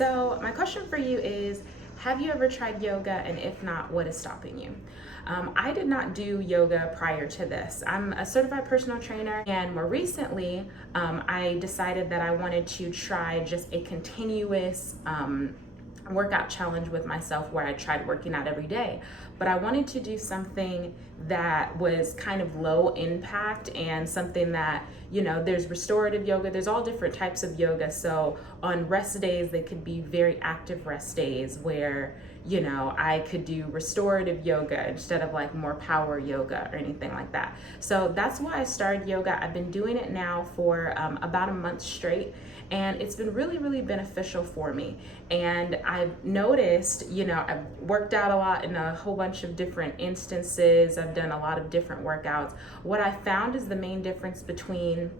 So my question for you is, have you ever tried yoga, and if not, what is stopping you? I did not do yoga prior to this. I'm a certified personal trainer, and more recently, I decided that I wanted to try just a continuous workout challenge with myself where I tried working out every day. But I wanted to do something that was kind of low impact and something that, there's restorative yoga, there's all different types of yoga. So on rest days, they could be very active rest days where, I could do restorative yoga instead of like more power yoga or anything like that. So that's why I started yoga. I've been doing it now for about a month straight, and it's been really, really beneficial for me. And I've noticed, I've worked out a lot in a whole bunch of different instances. I've done a lot of different workouts. What I found is the main difference between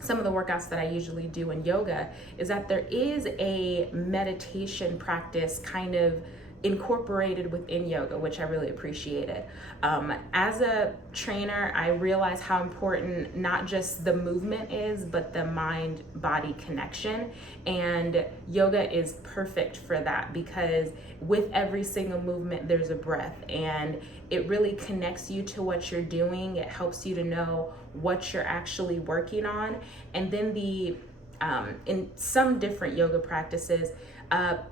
some of the workouts that I usually do in yoga is that there is a meditation practice kind of incorporated within yoga, which I really appreciated. As a trainer, I realize how important not just the movement is, but the mind-body connection. And yoga is perfect for that because with every single movement, there's a breath, and it really connects you to what you're doing. It helps you to know what you're actually working on. And then in some different yoga practices,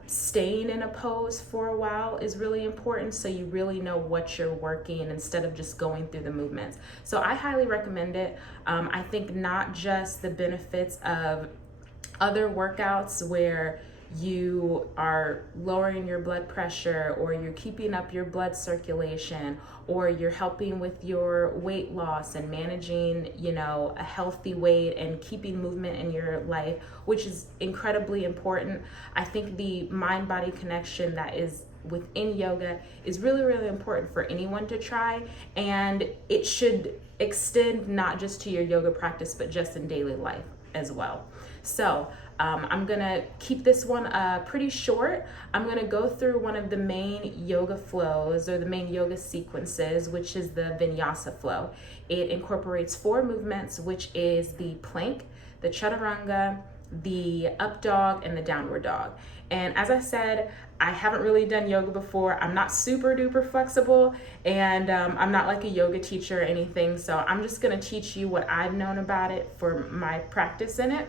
staying in a pose for a while is really important, so you really know what you're working instead of just going through the movements. So I highly recommend it. I think not just the benefits of other workouts where you are lowering your blood pressure, or you're keeping up your blood circulation, or you're helping with your weight loss and managing, a healthy weight and keeping movement in your life, which is incredibly important. I think the mind-body connection that is within yoga is really, really important for anyone to try, and it should extend not just to your yoga practice, but just in daily life as well. So I'm gonna keep this one pretty short. I'm gonna go through one of the main yoga flows, or the main yoga sequences, which is the vinyasa flow. It incorporates 4 movements, which is the plank, the chaturanga, the up dog, and the downward dog. And as I said, I haven't really done yoga before. I'm not super duper flexible, and I'm not like a yoga teacher or anything. So I'm just gonna teach you what I've known about it for my practice in it,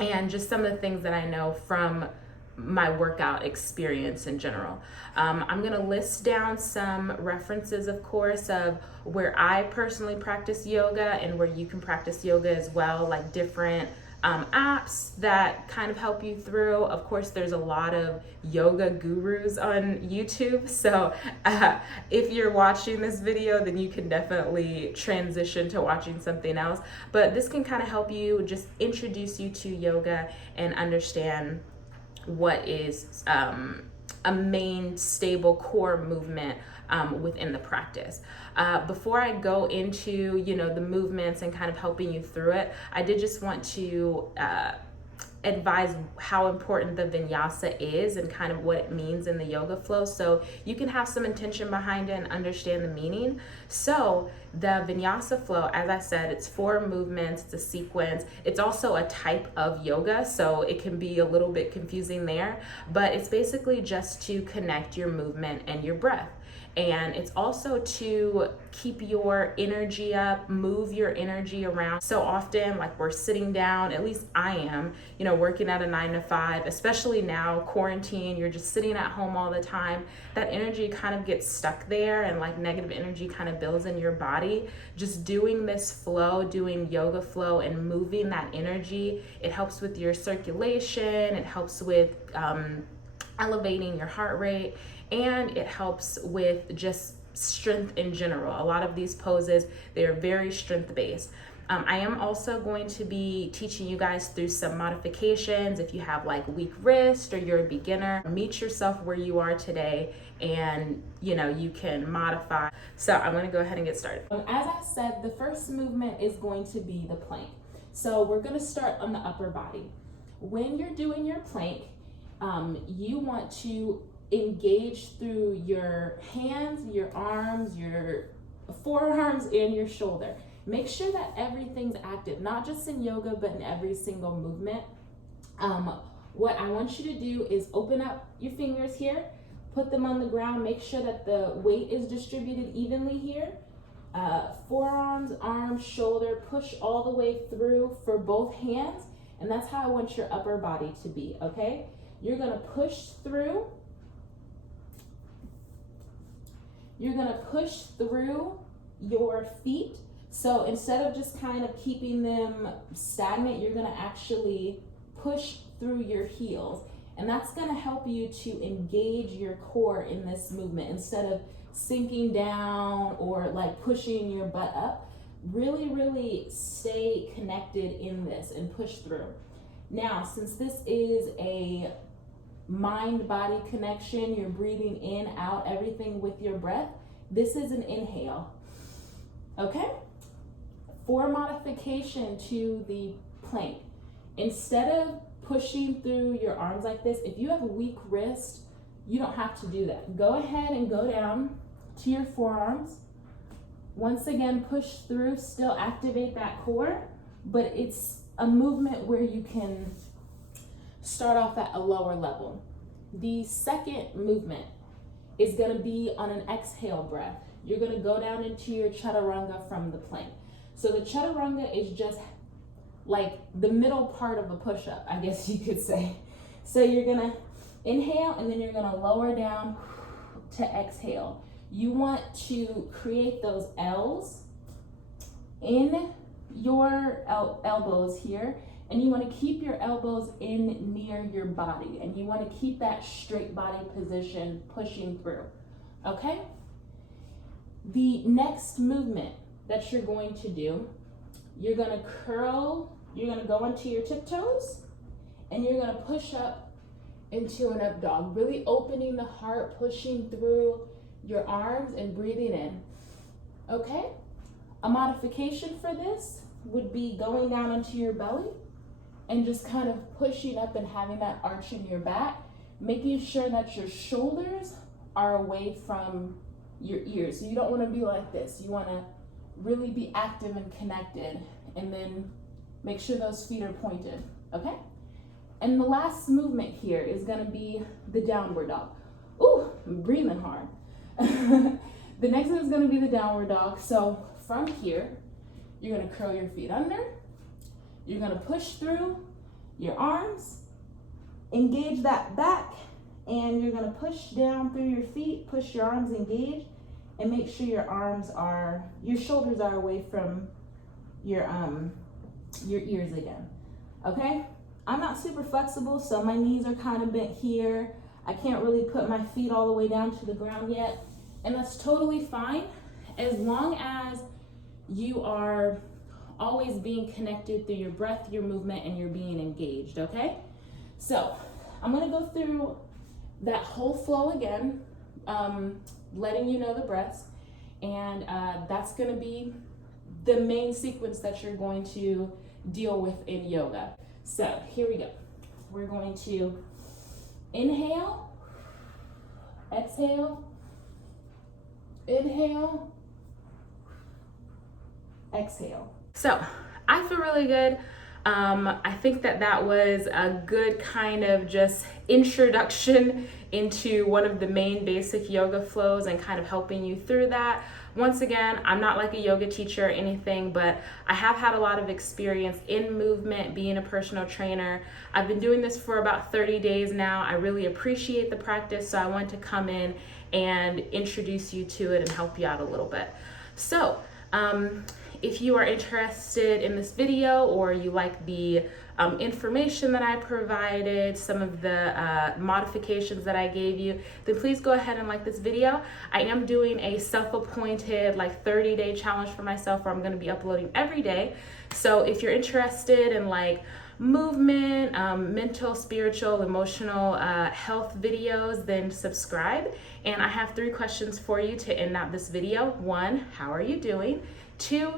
and just some of the things that I know from my workout experience in general. I'm gonna list down some references, of course, of where I personally practice yoga and where you can practice yoga as well, like different apps that kind of help you through. Of course, there's a lot of yoga gurus on YouTube, so if you're watching this video, then you can definitely transition to watching something else. But this can kind of help you, just introduce you to yoga and understand what is a main stable core movement within the practice. Before I go into, the movements and kind of helping you through it, I did just want to advise how important the vinyasa is and kind of what it means in the yoga flow, so you can have some intention behind it and understand the meaning. So the vinyasa flow, as I said, it's 4 movements, it's a sequence. It's also a type of yoga, so it can be a little bit confusing there, but it's basically just to connect your movement and your breath. And it's also to keep your energy up, move your energy around. So often, like, we're sitting down, at least I am, working at a 9 to 5, especially now, quarantine, you're just sitting at home all the time. That energy kind of gets stuck there, and like negative energy kind of builds in your body. Just doing this flow, doing yoga flow and moving that energy, it helps with your circulation, it helps with elevating your heart rate, and it helps with just strength in general. A lot of these poses, they are very strength based. I am also going to be teaching you guys through some modifications. If you have like weak wrist or you're a beginner, meet yourself where you are today, and you can modify. So I'm going to go ahead and get started. As I said, the first movement is going to be the plank. So we're going to start on the upper body. When you're doing your plank, you want to engage through your hands, your arms, your forearms, and your shoulder. Make sure that everything's active, not just in yoga, but in every single movement. what I want you to do is open up your fingers here, put them on the ground, make sure that the weight is distributed evenly here. Forearms, arms, shoulder, push all the way through for both hands, and that's how I want your upper body to be, okay? You're gonna push through. You're gonna push through your feet. So instead of just kind of keeping them stagnant, you're gonna actually push through your heels. And that's gonna help you to engage your core in this movement instead of sinking down or like pushing your butt up. Really stay connected in this and push through. Now, since this is a mind-body connection, you're breathing in, out, everything with your breath, this is an inhale, okay? For modification to the plank, instead of pushing through your arms like this, if you have a weak wrist, you don't have to do that. Go ahead and go down to your forearms. Once again, push through, still activate that core, but it's a movement where you can start off at a lower level. The second movement is gonna be on an exhale breath. You're gonna go down into your chaturanga from the plank. So the chaturanga is just like the middle part of a push-up, I guess you could say. So you're gonna inhale and then you're gonna lower down to exhale. You want to create those L's in your elbows here, and you want to keep your elbows in near your body, and you want to keep that straight body position pushing through, okay? The next movement that you're going to do, you're going to curl, you're going to go onto your tiptoes, and you're going to push up into an up dog, really opening the heart, pushing through your arms and breathing in, okay? A modification for this would be going down onto your belly and just kind of pushing up and having that arch in your back, making sure that your shoulders are away from your ears. So you don't want to be like this. You want to really be active and connected, and then make sure those feet are pointed, okay? And the last movement here is going to be the downward dog. Ooh, I'm breathing hard. The next one is going to be the downward dog. So from here, you're going to curl your feet under. You're going to push through your arms, engage that back, and you're going to push down through your feet, push your arms engaged, and make sure your shoulders are away from your ears again, okay? I'm not super flexible, so my knees are kind of bent here. I can't really put my feet all the way down to the ground yet, and that's totally fine as long as you are always being connected through your breath, your movement, and you're being engaged, okay? So I'm gonna go through that whole flow again, letting you know the breaths, and that's gonna be the main sequence that you're going to deal with in yoga. So here we go. We're going to inhale, exhale, inhale, exhale. So I feel really good. I think that was a good kind of just introduction into one of the main basic yoga flows and kind of helping you through that. Once again, I'm not like a yoga teacher or anything, but I have had a lot of experience in movement, being a personal trainer. I've been doing this for about 30 days now. I really appreciate the practice, so I want to come in and introduce you to it and help you out a little bit. So, if you are interested in this video, or you like the information that I provided, some of the modifications that I gave you, then please go ahead and like this video. I am doing a self-appointed 30-day challenge for myself where I'm going to be uploading every day. So if you're interested in movement, mental, spiritual, emotional health videos, then subscribe. And I have 3 questions for you to end out this video. 1, how are you doing? 2,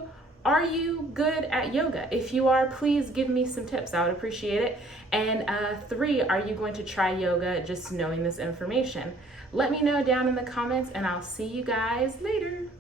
are you good at yoga? If you are, please give me some tips. I would appreciate it. And 3, are you going to try yoga just knowing this information? Let me know down in the comments, and I'll see you guys later.